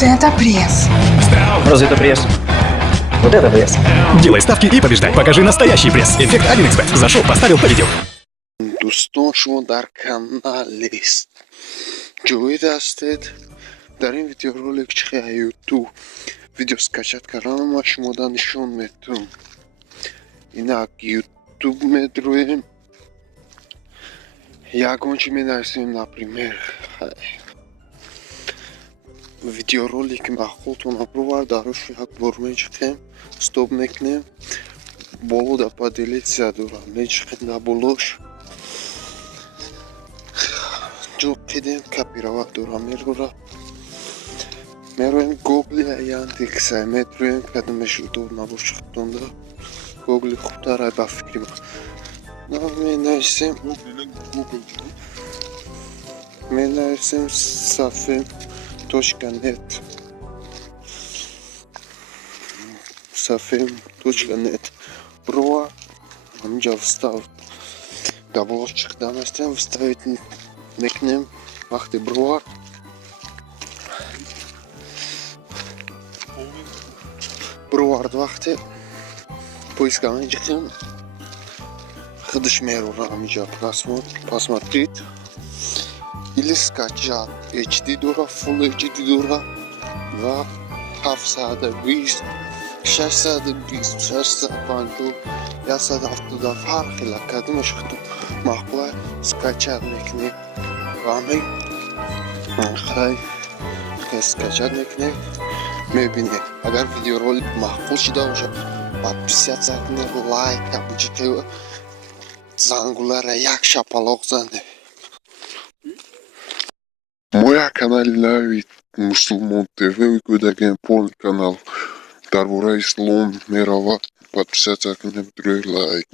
Это пресс. Разве это пресс? Вот это пресс. Делай ставки и побеждай. Покажи настоящий пресс. Эффект 1xbet. Зашел, поставил, победил. دوستان شما در کانال جوید هستید. در این ویدیو رولик чихаю ту видео скачать кораном شما دا نشون میدم. اینک یوتیوب میدرویم یگانچی می‌نویسیم например видеоролик махултон абровар дарош як бор мечхем стоп мекнем боло да поделиться дора мечхем на болош جو قدم کپیروات دورا میرورا میرویم گوگلی یاندیکس میترویم کدومش دور نباش خودتونده گوگلی خوب داره با فکری ما می نویسیم صفحه .net صفحه .net برو همینجا встав даблочек там оставим вставить мекнем вахты бруар вахты поисками жахтем ходишь меру рамиджа посмотреть или скачать HD дура Full HD дура ва 720 620 650 170 فرق لا کدومش خودم معقول скачать میکنی وامه خیلی скачать میکنی میبینی اگر ویدیو رول معقول شده باشه подписаться کنید لایک کابوچه زنگوله یک شپالق زنه Моя канале Мусульман ТВ выгоден полный канал. Дарбора ислам мирова подписаться к ним лайк.